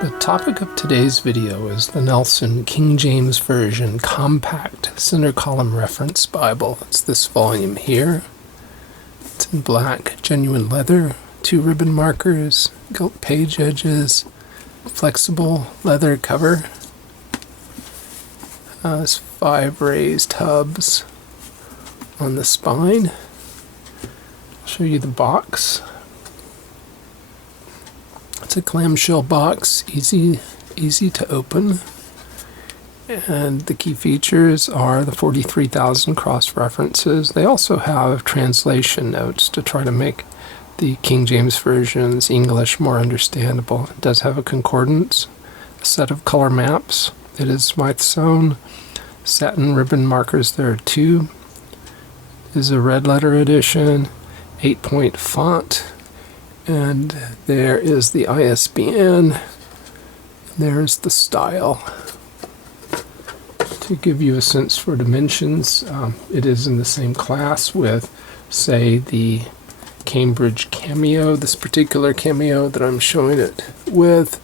The topic of today's video is the Nelson King James Version Compact Center Column Reference Bible. It's this volume here. It's in black, genuine leather, 2 ribbon markers, gilt page edges, flexible leather cover. Has 5 raised hubs on the spine. I'll show you the box. It's a clamshell box, easy to open, and the key features are the 43,000 cross-references. They also have translation notes to try to make the King James Version's English more understandable. It does have a concordance, a set of color maps. It is Sewn. Satin ribbon markers, there are 2. It is a red letter edition, 8-point font. And there is the ISBN. There's the style. To give you a sense for dimensions, it is in the same class with, say, the Cambridge Cameo. This particular Cameo that I'm showing it with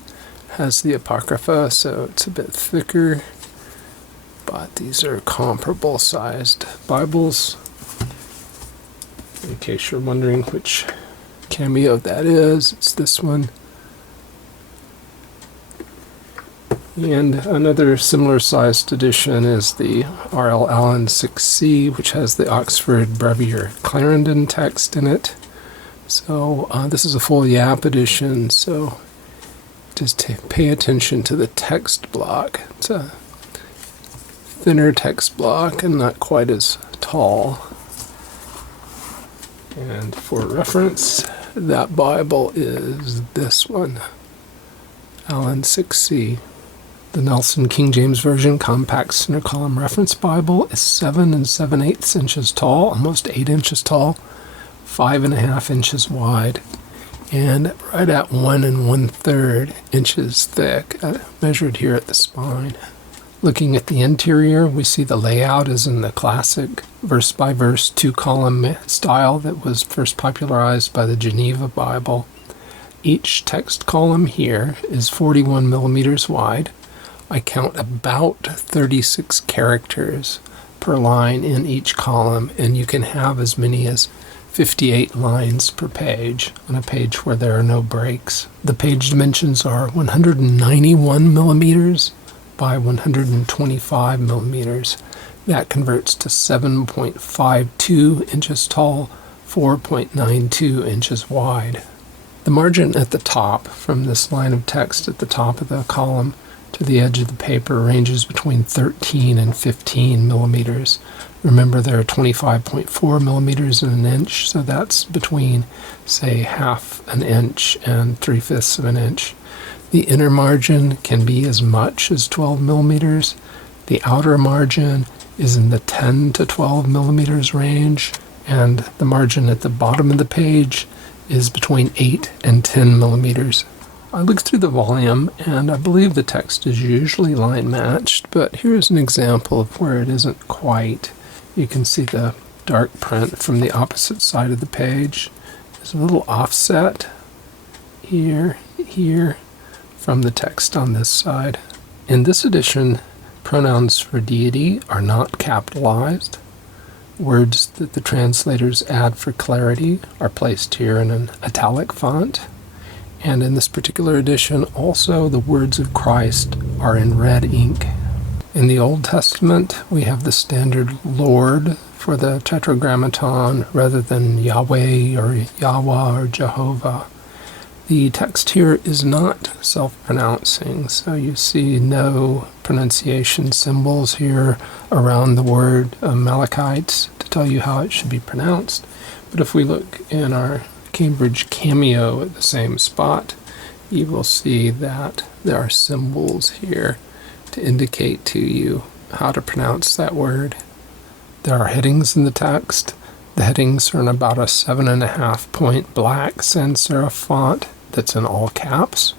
has the Apocrypha, so it's a bit thicker. But these are comparable sized Bibles. In case you're wondering which Cameo that is, it's this one. And another similar sized edition is the R.L. Allen 6C, which has the Oxford Brevier Clarendon text in it. So this is a full Yap edition, so just pay attention to the text block. It's a thinner text block and not quite as tall. And for reference, that Bible is this one, Allen 6C. The Nelson King James Version Compact Center Column Reference Bible is 7 7/8 inches tall, almost 8 inches tall, 5.5 inches wide, and right at 1 1/3 inches thick, measured here at the spine. Looking at the interior, we see the layout is in the classic verse-by-verse 2-column style that was first popularized by the Geneva Bible. Each text column here is 41 millimeters wide. I count about 36 characters per line in each column, and you can have as many as 58 lines per page on a page where there are no breaks. The page dimensions are 191 millimeters by 125 millimeters. That converts to 7.52 inches tall, 4.92 inches wide. The margin at the top, from this line of text at the top of the column to the edge of the paper, ranges between 13 and 15 millimeters. Remember, there are 25.4 millimeters in an inch, so that's between, say, 1/2 an inch and 3/5 of an inch. The inner margin can be as much as 12 millimeters. The outer margin is in the 10 to 12 millimeters range, and the margin at the bottom of the page is between 8 and 10 millimeters. I looked through the volume, and I believe the text is usually line matched, but here's an example of where it isn't quite. You can see the dark print from the opposite side of the page. There's a little offset here, from the text on this side. In this edition, pronouns for deity are not capitalized. Words that the translators add for clarity are placed here in an italic font. And in this particular edition, also the words of Christ are in red ink. In the Old Testament, we have the standard Lord for the Tetragrammaton rather than Yahweh or Yahweh or Jehovah. The text here is not self-pronouncing, so you see no pronunciation symbols here around the word Amalekites to tell you how it should be pronounced. But if we look in our Cambridge Cameo at the same spot, you will see that there are symbols here to indicate to you how to pronounce that word. There are headings in the text. The headings are in about a 7.5 point black sans serif font that's in all caps.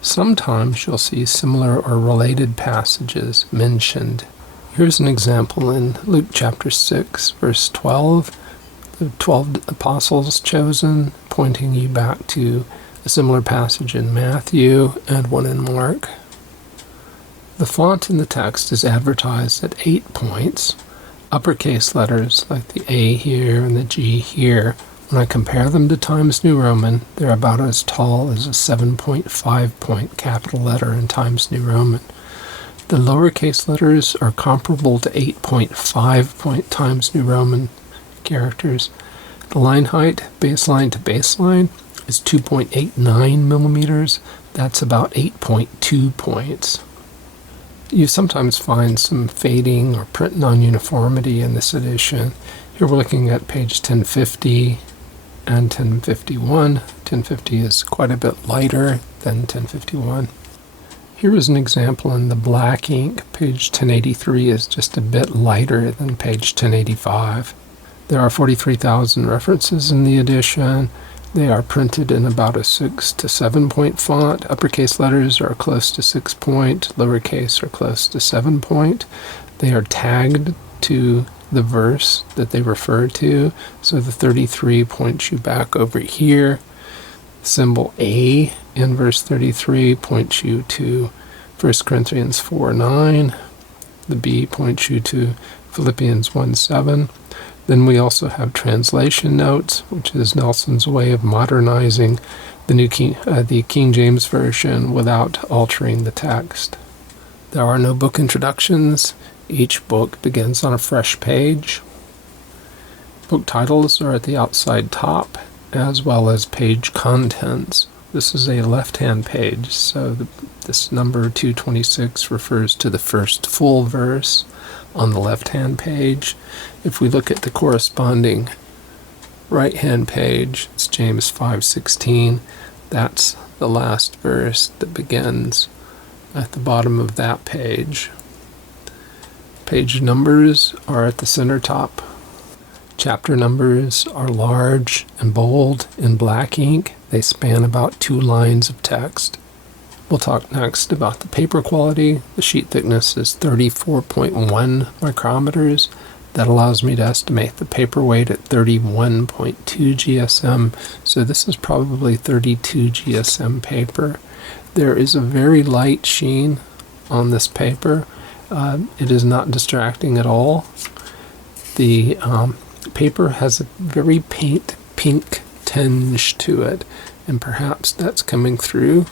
Sometimes you'll see similar or related passages mentioned. Here's an example in Luke chapter 6, verse 12. The 12 apostles chosen, pointing you back to a similar passage in Matthew, and one in Mark. The font in the text is advertised at 8 points. Uppercase letters like the A here and the G here, when I compare them to Times New Roman, they're about as tall as a 7.5 point capital letter in Times New Roman. The lowercase letters are comparable to 8.5 point Times New Roman characters. The line height, baseline to baseline, is 2.89 millimeters. That's about 8.2 points. You sometimes find some fading or print non-uniformity in this edition. Here we're looking at page 1050 and 1051. 1050 is quite a bit lighter than 1051. Here is an example in the black ink. Page 1083 is just a bit lighter than page 1085. There are 43,000 references in the edition. They are printed in about a 6 to 7 point font. Uppercase letters are close to 6 point. Lowercase are close to 7 point. They are tagged to the verse that they refer to. So the 33 points you back over here. Symbol A in verse 33 points you to 1 Corinthians 4:9. The B points you to Philippians 1:7. Then we also have translation notes, which is Nelson's way of modernizing the King James Version without altering the text. There are no book introductions. Each book begins on a fresh page. Book titles are at the outside top, as well as page contents. This is a left-hand page, so this number 226 refers to the first full verse on the left-hand page. If we look at the corresponding right-hand page, it's James 5:16. That's the last verse that begins at the bottom of that page. Page numbers are at the center top. Chapter numbers are large and bold in black ink. They span about 2 lines of text. We'll talk next about the paper quality. The sheet thickness is 34.1 micrometers. That allows me to estimate the paper weight at 31.2 GSM. So this is probably 32 GSM paper. There is a very light sheen on this paper. It is not distracting at all. The paper has a very pink tinge to it, and perhaps that's coming through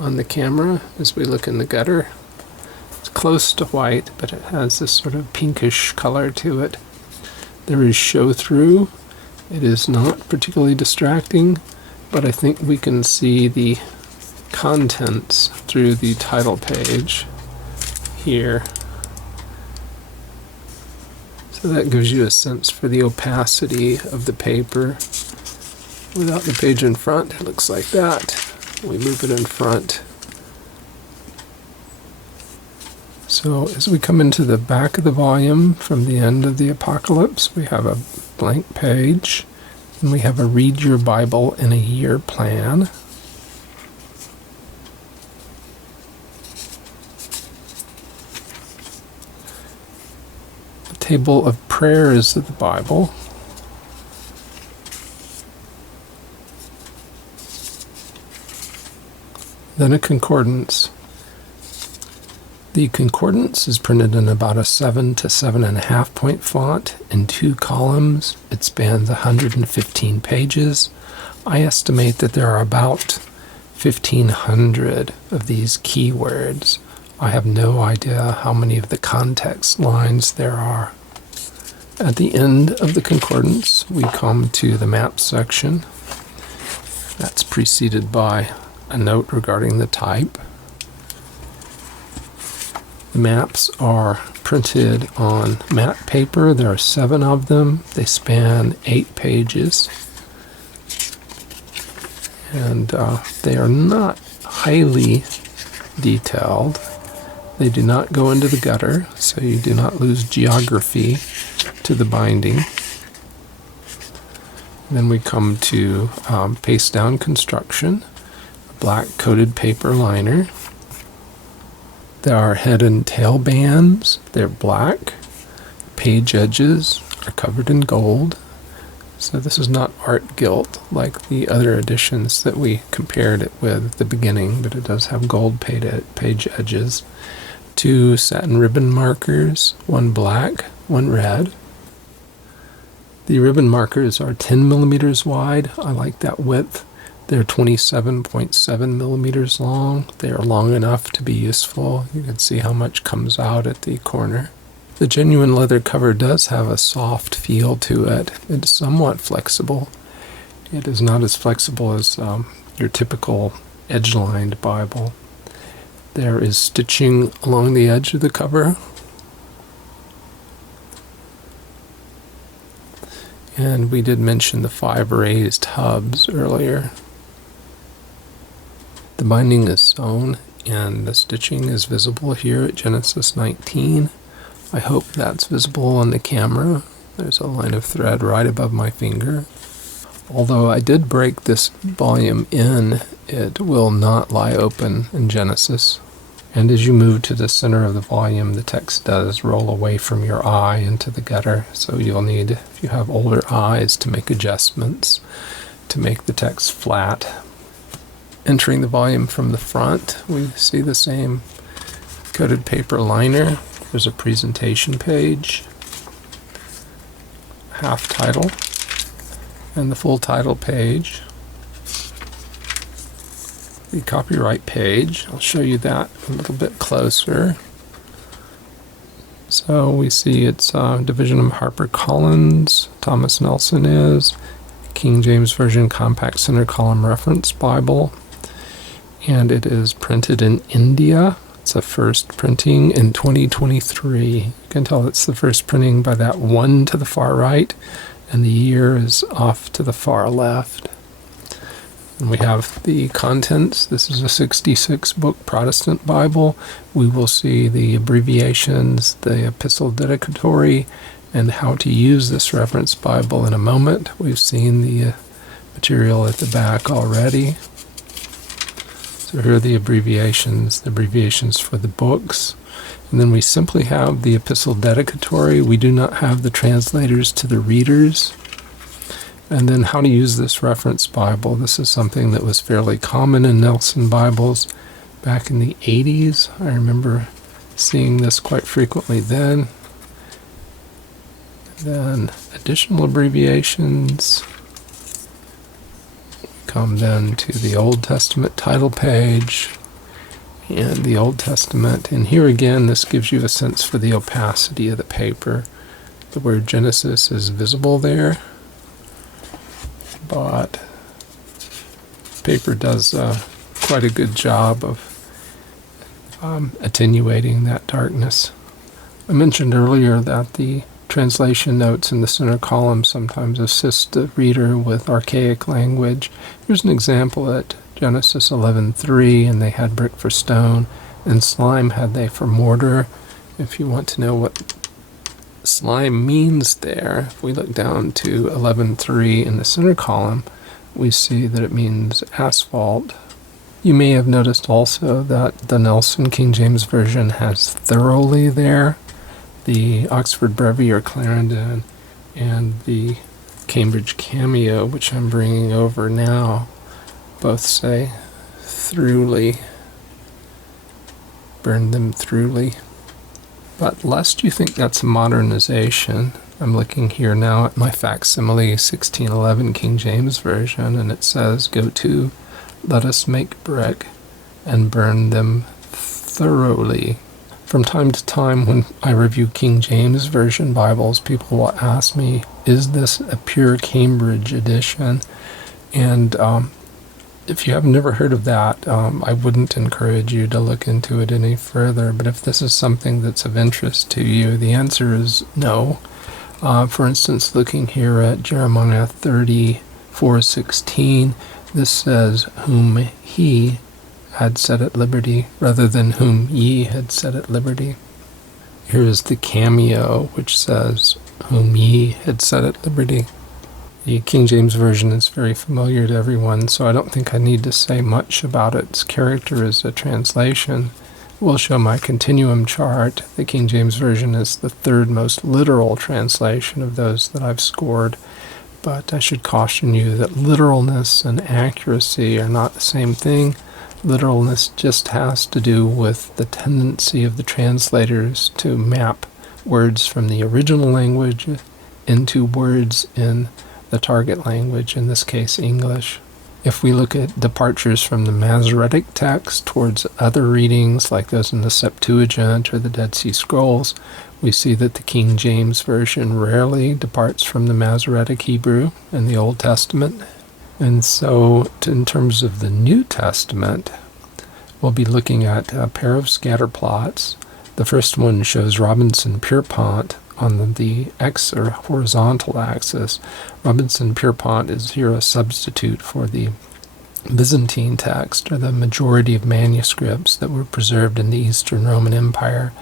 on the camera as we look in the gutter. It's close to white, but it has this sort of pinkish color to it. There is show through. It is not particularly distracting, but I think we can see the contents through the title page here. So that gives you a sense for the opacity of the paper. Without the page in front, it looks like that. We move it in front. So as we come into the back of the volume from the end of the Apocalypse, we have a blank page, and we have a Read Your Bible in a Year plan. A table of prayers of the Bible. Then a concordance. The concordance is printed in about a 7 to 7.5 point font in 2 columns. It spans 115 pages. I estimate that there are about 1,500 of these keywords. I have no idea how many of the context lines there are. At the end of the concordance, we come to the map section. That's preceded by a note regarding the type. The maps are printed on matte paper. There are 7 of them. They span 8 pages. And they are not highly detailed. They do not go into the gutter, so you do not lose geography to the binding. Then we come to paste down construction. Black coated paper liner. There are head and tail bands. They're black. Page edges are covered in gold. So this is not art gilt like the other editions that we compared it with at the beginning, but it does have gold page edges. 2 satin ribbon markers, 1 black, 1 red. The ribbon markers are 10 millimeters wide. I like that width. They're 27.7 millimeters long. They are long enough to be useful. You can see how much comes out at the corner. The genuine leather cover does have a soft feel to it. It's somewhat flexible. It is not as flexible as your typical edge-lined Bible. There is stitching along the edge of the cover. And we did mention the 5 raised hubs earlier. The binding is sewn, and the stitching is visible here at Genesis 19. I hope that's visible on the camera. There's a line of thread right above my finger. Although I did break this volume in, it will not lie open in Genesis. And as you move to the center of the volume, the text does roll away from your eye into the gutter. So you'll need, if you have older eyes, to make adjustments to make the text flat. Entering the volume from the front, we see the same coated paper liner. There's a presentation page, half title, and the full title page. The copyright page, I'll show you that a little bit closer. So we see it's division of HarperCollins, Thomas Nelson is, King James Version Compact Center Column Reference Bible, and it is printed in India. It's a first printing in 2023. You can tell it's the first printing by that 1 to the far right, and the year is off to the far left. And we have the contents. This is a 66-book Protestant Bible. We will see the abbreviations, the Epistle Dedicatory, and how to use this reference Bible in a moment. We've seen the material at the back already. So here are the abbreviations for the books. And then we simply have the Epistle Dedicatory. We do not have the translators to the readers. And then how to use this reference Bible. This is something that was fairly common in Nelson Bibles back in the 80s. I remember seeing this quite frequently then. And then additional abbreviations. Come then to the Old Testament title page and the Old Testament. And here again, this gives you a sense for the opacity of the paper. The word Genesis is visible there, but paper does quite a good job of attenuating that darkness. I mentioned earlier that the translation notes in the center column sometimes assist the reader with archaic language. Here's an example at Genesis 11:3, and they had brick for stone, and slime had they for mortar. If you want to know what slime means there, if we look down to 11:3 in the center column, we see that it means asphalt. You may have noticed also that the Nelson King James Version has thoroughly there. The Oxford Breviary Clarendon and the Cambridge Cameo, which I'm bringing over now, both say throughly. Burn them throughly. But lest you think that's a modernization, I'm looking here now at my facsimile 1611 King James Version, and it says, "Go to, let us make brick, and burn them thoroughly." From time to time, when I review King James Version Bibles, people will ask me, is this a pure Cambridge edition? And if you have never heard of that, I wouldn't encourage you to look into it any further. But if this is something that's of interest to you, the answer is no. For instance, looking here at Jeremiah 34:16, this says, "Whom he had set at liberty," rather than "whom ye had set at liberty." Here is the cameo, which says, "whom ye had set at liberty." The King James Version is very familiar to everyone, so I don't think I need to say much about its character as a translation. We'll show my continuum chart. The King James Version is the third most literal translation of those that I've scored, but I should caution you that literalness and accuracy are not the same thing. Literalness just has to do with the tendency of the translators to map words from the original language into words in the target language, in this case English. If we look at departures from the Masoretic text towards other readings, like those in the Septuagint or the Dead Sea Scrolls, we see that the King James Version rarely departs from the Masoretic Hebrew in the Old Testament. And so, in terms of the New Testament, we'll be looking at a pair of scatter plots. The first one shows Robinson-Pierpont on the X or horizontal axis. Robinson-Pierpont is here a substitute for the Byzantine text, or the majority of manuscripts that were preserved in the Eastern Roman Empire.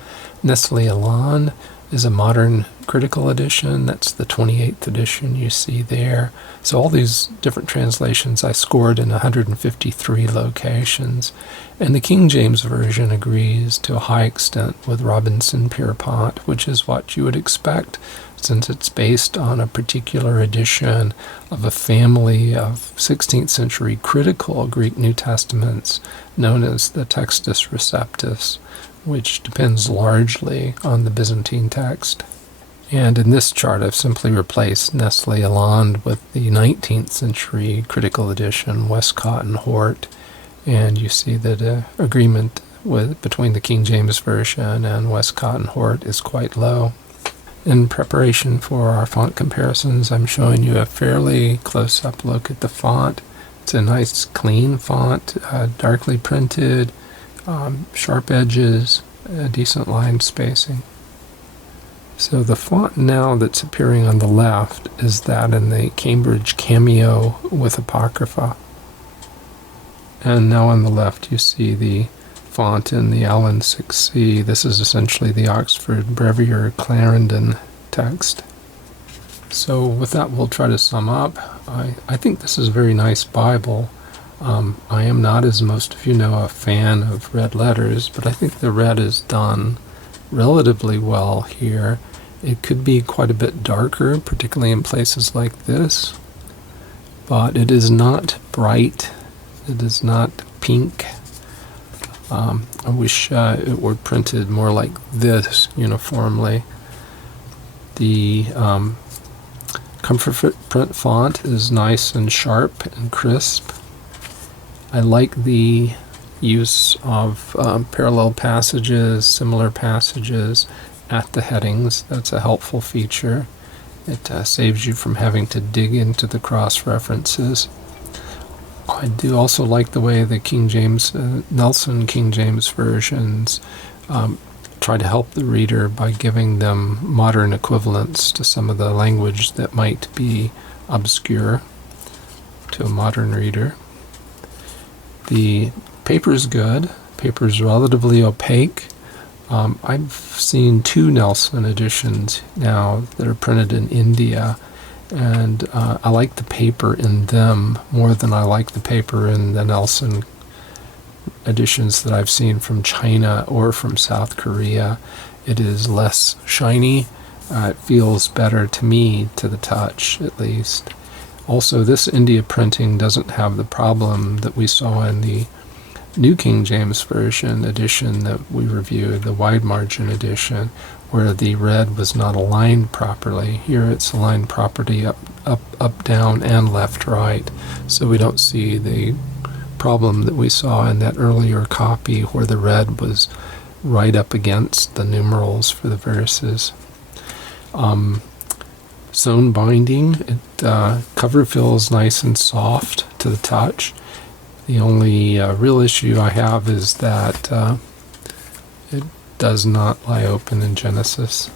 Nestle-Aland is a modern critical edition. That's the 28th edition you see there. So all these different translations I scored in 153 locations. And the King James Version agrees to a high extent with Robinson-Pierpont, which is what you would expect, since it's based on a particular edition of a family of 16th century critical Greek New Testaments known as the Textus Receptus, which depends largely on the Byzantine text. And in this chart, I've simply replaced Nestle-Aland with the 19th century critical edition, Westcott and Hort, and you see that agreement between the King James Version and Westcott and Hort is quite low. In preparation for our font comparisons, I'm showing you a fairly close-up look at the font. It's a nice, clean font, darkly printed, sharp edges, decent line spacing. So the font now that's appearing on the left is that in the Cambridge Cameo with Apocrypha. And now on the left you see the font in the Allen 6C. This is essentially the Oxford Brevier Clarendon text. So with that, we'll try to sum up. I think this is a very nice Bible. I am not, as most of you know, a fan of red letters, but I think the red is done relatively well here. It could be quite a bit darker, particularly in places like this, but it is not bright. It is not pink. I wish it were printed more like this uniformly. The Comfort Print font is nice and sharp and crisp. I like the use of parallel passages, similar passages at the headings. That's a helpful feature. It saves you from having to dig into the cross-references. I do also like the way the King James, Nelson King James versions try to help the reader by giving them modern equivalents to some of the language that might be obscure to a modern reader. The paper's good. Paper's relatively opaque. I've seen 2 Nelson editions now that are printed in India, and I like the paper in them more than I like the paper in the Nelson editions that I've seen from China or from South Korea. It is less shiny. It feels better to me, to the touch at least. Also, this India printing doesn't have the problem that we saw in the New King James Version edition that we reviewed, the wide margin edition, where the red was not aligned properly. Here it's aligned properly up, down, and left, right. So we don't see the problem that we saw in that earlier copy where the red was right up against the numerals for the verses. Sewn binding, cover feels nice and soft to the touch. The only real issue I have is that it does not lie open in Genesis.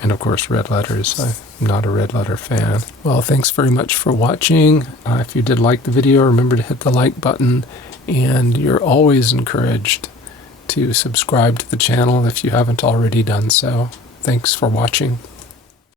And of course, red letters. I'm not a red letter fan. Well, thanks very much for watching. If you did like the video, remember to hit the like button. And you're always encouraged to subscribe to the channel if you haven't already done so. Thanks for watching.